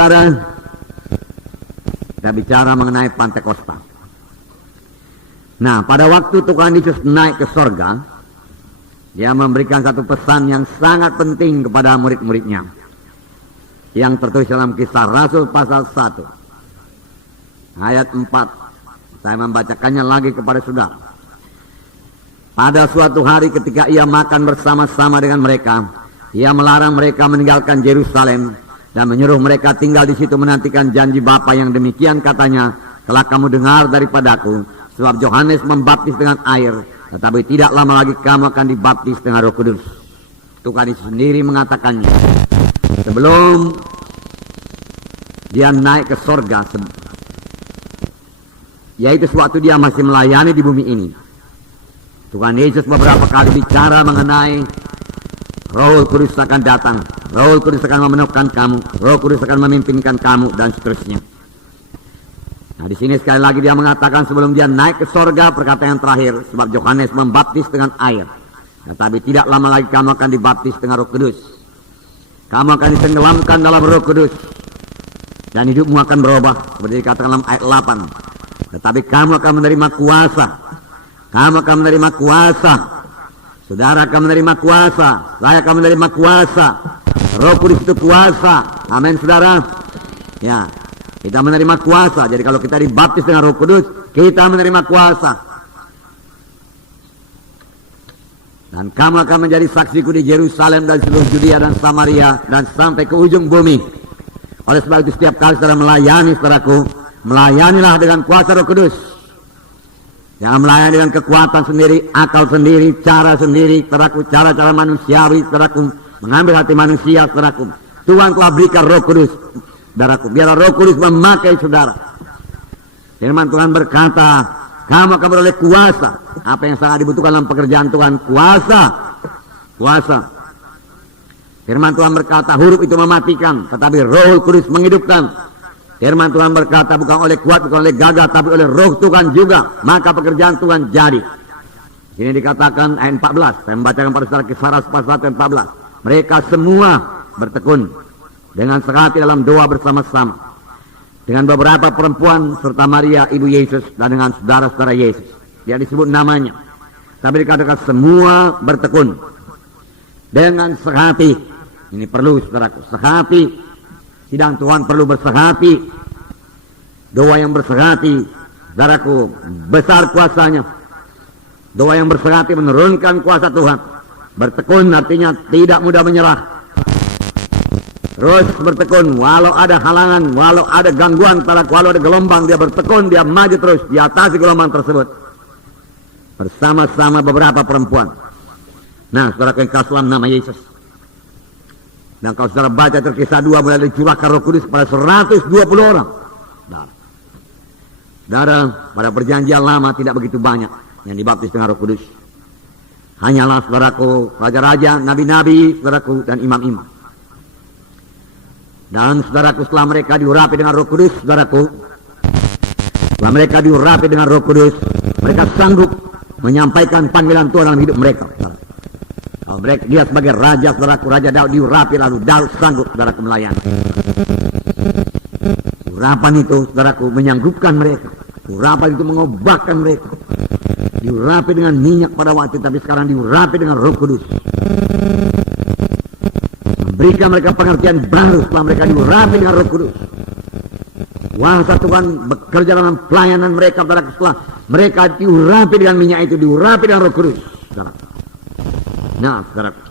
saudara, kita bicara mengenai Pantekosta. Nah, pada waktu Tuhan Yesus naik ke sorga, dia memberikan satu pesan yang sangat penting kepada murid-muridnya, yang tertulis dalam Kisah Rasul pasal 1 ayat 4. Saya membacakannya lagi kepada saudara. Pada suatu hari ketika ia makan bersama-sama dengan mereka, ia melarang mereka meninggalkan Yerusalem dan menyuruh mereka tinggal di situ menantikan janji Bapa yang demikian katanya, telah kamu dengar daripadaku, sebab Yohanes membaptis dengan air, tetapi tidak lama lagi kamu akan dibaptis dengan Roh Kudus. Tuhan Yesus sendiri mengatakannya sebelum dia naik ke sorga, yaitu sewaktu dia masih melayani di bumi ini. Tuhan Yesus beberapa kali bicara mengenai Roh Kudus akan datang, Roh Kudus akan memenuhkan kamu, Roh Kudus akan memimpinkan kamu, dan seterusnya. Nah, di sini sekali lagi dia mengatakan sebelum dia naik ke sorga, perkataan yang terakhir, sebab Yohanes membaptis dengan air, tetapi tidak lama lagi kamu akan dibaptis dengan Roh Kudus. Kamu akan ditenggelamkan dalam Roh Kudus dan hidupmu akan berubah, seperti dikatakan dalam ayat 8. Tetapi kamu akan menerima kuasa. Kamu akan menerima kuasa. Saudara akan menerima kuasa. Saya akan menerima kuasa. Roh Kudus itu kuasa. Amin, saudara. Ya, kita menerima kuasa. Jadi kalau kita dibaptis dengan Roh Kudus, kita menerima kuasa. Dan kamu akan menjadi saksiku di Yerusalem dan seluruh Judea dan Samaria dan sampai ke ujung bumi. Oleh sebab itu setiap kali saudara melayani, saudaraku, melayanilah dengan kuasa Roh Kudus. Jangan melayani dengan kekuatan sendiri, akal sendiri, cara sendiri, saudaraku, cara-cara manusiawi, saudaraku, mengambil hati manusia, saudaraku. Tuhan telah berikan Roh Kudus, saudaraku. Biarlah Roh Kudus memakai saudara. Firman Tuhan berkata, kamu akan beroleh kuasa. Apa yang sangat dibutuhkan dalam pekerjaan Tuhan? Kuasa. Kuasa. Firman Tuhan berkata, huruf itu mematikan, tetapi Roh Kudus menghidupkan. Firman Tuhan berkata, bukan oleh kuat, bukan oleh gagah, tapi oleh Roh Tuhan juga, maka pekerjaan Tuhan jadi. Ini dikatakan ayat 14. Saya membacakan pada saudara Kisah Rasul pasal 1 ayat 14. Mereka semua bertekun dengan sehati dalam doa bersama-sama dengan beberapa perempuan serta Maria ibu Yesus dan dengan saudara-saudara Yesus. Dia disebut namanya, tapi dikatakan semua bertekun dengan sehati. Ini perlu, saudaraku, sehati. Sidang Tuhan perlu bersehati. Doa yang bersehati, saudaraku, besar kuasanya. Doa yang bersehati menurunkan kuasa Tuhan. Bertekun artinya tidak mudah menyerah. Terus bertekun, walau ada halangan, walau ada gangguan, walau ada gelombang, dia bertekun, dia maju terus, di atas gelombang tersebut. Bersama-sama beberapa perempuan. Nah, saudara yang kasih nama Yesus. Dan kalau saudara baca Kisah 2, mulai dicurahkan Roh Kudus kepada 120 orang. Saudara, pada perjanjian lama tidak begitu banyak yang dibaptis dengan Roh Kudus. Hanyalah, saudaraku, raja-raja, nabi-nabi, saudaraku, dan imam-imam. Dan saudaraku, setelah mereka diurapi dengan Roh Kudus, saudaraku, setelah mereka diurapi dengan Roh Kudus, mereka sanggup menyampaikan panggilan Tuhan dalam hidup mereka. Kalau mereka, dia sebagai raja, saudaraku, Raja Daud diurapi, lalu Daud sanggup, saudaraku, melayani. Urapan itu, saudaraku, menyanggupkan mereka. Urapan itu mengubahkan mereka. Diurapi dengan minyak pada waktu, tapi sekarang diurapi dengan Roh Kudus. Memberikan mereka pengertian baru setelah mereka diurapi dengan Roh Kudus. Kuasa Tuhan bekerja dalam pelayanan mereka, saudaraku, setelah mereka diurapi dengan minyak itu, diurapi dengan Roh Kudus, saudaraku. Nah, saudaraku,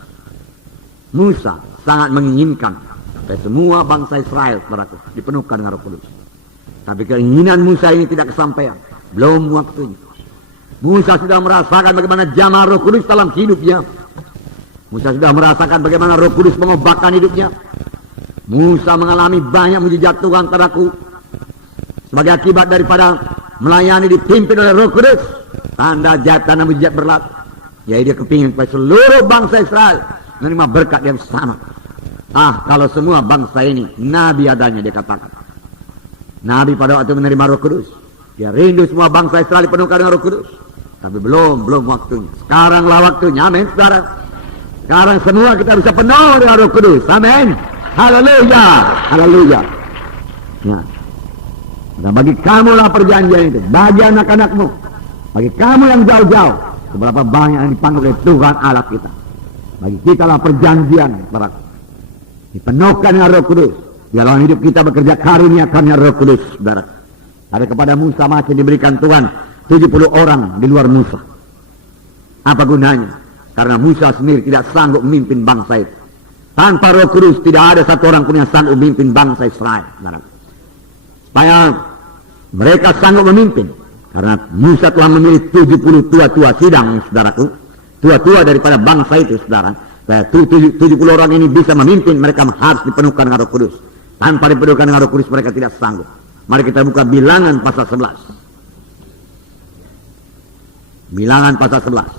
Musa sangat menginginkan supaya semua bangsa Israel, saudaraku, dipenuhkan dengan Roh Kudus. Tapi keinginan Musa ini tidak kesampaian, belum waktunya. Musa sudah merasakan bagaimana jamaah Roh Kudus dalam hidupnya. Musa sudah merasakan bagaimana Roh Kudus mengubahkan hidupnya. Musa mengalami banyak mujizat Tuhan, saudaraku, sebagai akibat daripada melayani dipimpin oleh Roh Kudus. Tanda ajaib, tanda mujizat berlaku. Ya, dia kepingin supaya seluruh bangsa Israel menerima berkat yang sama. Kalau semua bangsa ini nabi adanya, dia katakan. Nabi pada waktu menerima Roh Kudus, dia rindu semua bangsa Israel dipenuhkan dengan Roh Kudus. Tapi belum waktunya. Sekaranglah waktunya, amin, saudara. Sekarang semua kita bisa penuh dengan Roh Kudus, amin. Haleluya, haleluya. Ya. Dan bagi kamulah perjanjian itu, bagi anak-anakmu, bagi kamu yang jauh-jauh, seberapa banyak yang dipanggil oleh Tuhan Allah kita. Bagi kita lah perjanjian, saudaraku. Dipenuhkan dengan Roh Kudus. Di dalam hidup kita bekerja karunia-karunia Roh Kudus, saudara. Ada kepada Musa masih diberikan Tuhan 70 orang di luar Musa. Apa gunanya? Karena Musa sendiri tidak sanggup memimpin bangsa itu. Tanpa Roh Kudus tidak ada satu orang pun yang sanggup memimpin bangsa Israel, saudara. Supaya mereka sanggup memimpin, karena Musa telah memilih 70 tua-tua sidang, saudaraku, tua-tua daripada bangsa itu, saudara. 70 orang ini bisa memimpin, mereka harus dipenuhkan dengan Roh Kudus. Tanpa dipenuhkan dengan Roh Kudus mereka tidak sanggup. Mari kita buka Bilangan pasal 11. Bilangan pasal 11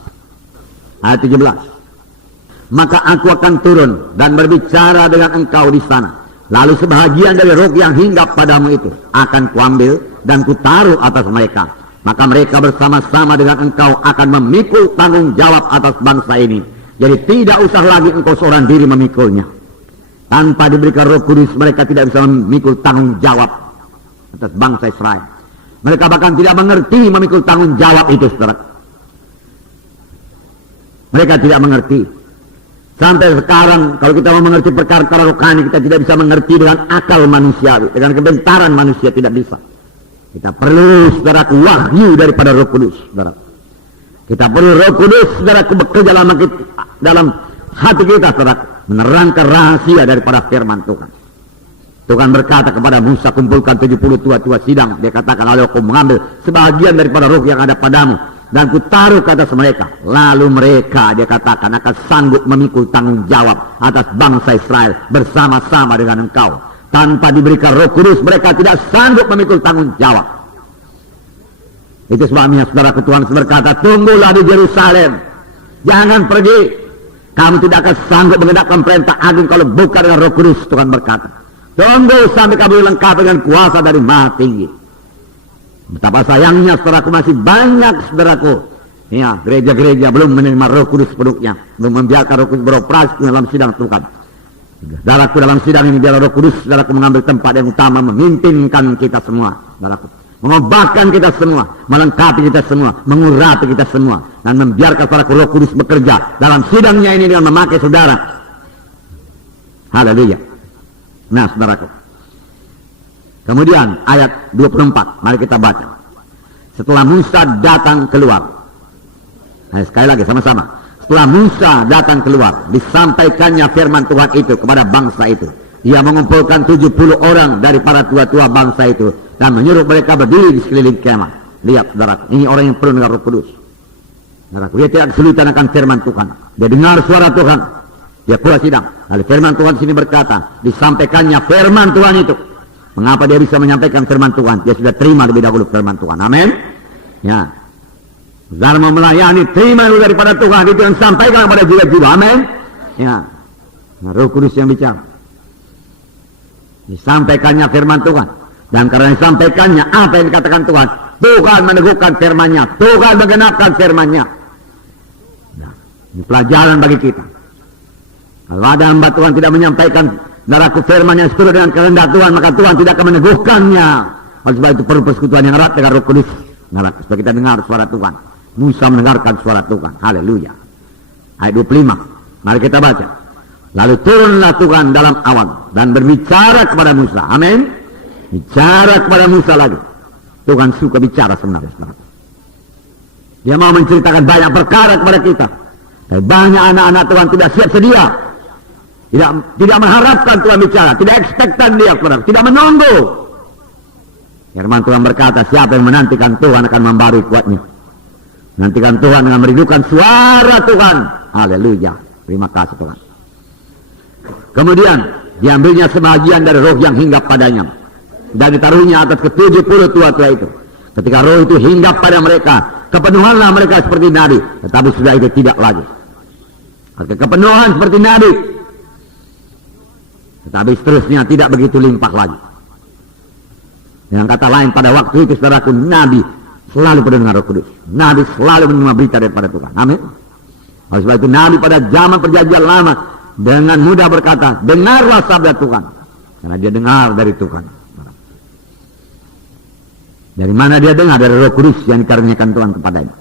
ayat 17. Maka aku akan turun dan berbicara dengan engkau di sana. Lalu sebahagian dari roh yang hinggap padamu itu akan kuambil dan kutaruh atas mereka. Maka mereka bersama-sama dengan engkau akan memikul tanggung jawab atas bangsa ini. Jadi tidak usah lagi engkau seorang diri memikulnya. Tanpa diberikan Roh Kudus mereka tidak bisa memikul tanggung jawab atas bangsa Israel. Mereka bahkan tidak mengerti memikul tanggung jawab itu, saudara. Mereka tidak mengerti. Sampai sekarang kalau kita mau mengerti perkara-perkara rohani, kita tidak bisa mengerti dengan akal manusiawi, dengan kebentaran manusia tidak bisa. Kita perlu, saudaraku, wahyu daripada Roh Kudus, saudara. Kita perlu Roh Kudus, saudaraku, bekerja dalam hati kita, saudara, menerangkan rahasia daripada firman Tuhan. Tuhan berkata kepada Musa, kumpulkan 70 tua-tua sidang. Dia katakan, lalu aku mengambil sebagian daripada roh yang ada padamu dan kutaruh ke atas mereka. Lalu mereka, dia katakan, akan sanggup memikul tanggung jawab atas bangsa Israel bersama-sama dengan engkau. Tanpa diberikan Roh Kudus mereka tidak sanggup memikul tanggung jawab. Itu sebabnya saudara Tuhan berkata, tunggulah di Yerusalem, jangan pergi. Kamu tidak akan sanggup menegakkan perintah agung kalau bukan dengan Roh Kudus. Tuhan berkata, tunggu sampai kamu lengkap dengan kuasa dari Maha Tinggi. Betapa sayangnya saudaraku, masih banyak saudaraku, ya, gereja-gereja belum menerima Roh Kudus penuhnya, belum membiarkan Roh Kudus beroperasi dalam sidang Tuhan. Saudaraku, dalam sidang ini biar Roh Kudus saudaraku mengambil tempat yang utama, memimpinkan kita semua, saudaraku, mengobatkan kita semua, melengkapi kita semua, mengurapi kita semua, dan membiarkan saudaraku Roh Kudus bekerja dalam sidangnya ini dengan memakai saudara. Haleluya. Nah, saudaraku, kemudian ayat 24, mari kita baca. Setelah Musa datang keluar, sekali lagi sama-sama. Setelah Musa datang keluar, disampaikannya firman Tuhan itu kepada bangsa itu. Dia mengumpulkan 70 orang dari para tua-tua bangsa itu dan menyuruh mereka berdiri di sekeliling kemah. Lihat, saudaraku, ini orang yang penuh dengan Roh Kudus. Saudaraku, dia tidak kesulitan akan firman Tuhan. Dia dengar suara Tuhan. Dia keluar sidang. Lalu firman Tuhan sini berkata, disampaikannya firman Tuhan itu. Mengapa dia bisa menyampaikan firman Tuhan? Dia sudah terima lebih dahulu firman Tuhan. Amin. Ya. Saudara mau melayani, terima dulu daripada Tuhan. Itu yang sampaikan kepada jiwa-jiwa. Amin. Ya. Nah, Roh Kudus yang bicara. Disampaikannya firman Tuhan. Dan karena disampaikannya apa yang dikatakan Tuhan, Tuhan meneguhkan firman-Nya. Tuhan menggenapkan firman-Nya. Nah, ini pelajaran bagi kita. Kalau ada hamba Tuhan tidak menyampaikan naraku firman yang seturut dengan kehendak Tuhan, maka Tuhan tidak akan meneguhkannya. Oleh sebab itu perlu persekutuan yang erat dengan Roh Kudus. Supaya kita dengar suara Tuhan. Musa mendengarkan suara Tuhan. Haleluya. Ayat 25. Mari kita baca. Lalu turunlah Tuhan dalam awan dan berbicara kepada Musa. Amin. Bicara kepada Musa lagi. Tuhan suka bicara sebenarnya. Dia mau menceritakan banyak perkara kepada kita. Dan banyak anak-anak Tuhan tidak siap sedia. Tidak mengharapkan Tuhan bicara, tidak ekspektan dia, tidak menunggu. Firman Tuhan berkata, siapa yang menantikan Tuhan akan membarui kuatnya. Menantikan Tuhan dengan merindukan suara Tuhan. Haleluya. Terima kasih Tuhan. Kemudian diambilnya sebagian dari roh yang hinggap padanya dan ditaruhnya atas ke-70 tua-tua itu. Ketika roh itu hinggap pada mereka, kepenuhanlah mereka seperti nabi. Tetapi sudah itu tidak lagi. Kepenuhan seperti nabi, tetapi seterusnya tidak begitu limpah lagi. Dengan kata lain, pada waktu itu saudaraku, nabi selalu penuh dengan Roh Kudus. Nabi selalu menerima berita daripada Tuhan. Amin. Oleh sebab itu nabi pada zaman perjanjian lama dengan mudah berkata, dengarlah sabda Tuhan. Karena dia dengar dari Tuhan. Dari mana dia dengar? Dari Roh Kudus yang dikaruniakan Tuhan kepadanya.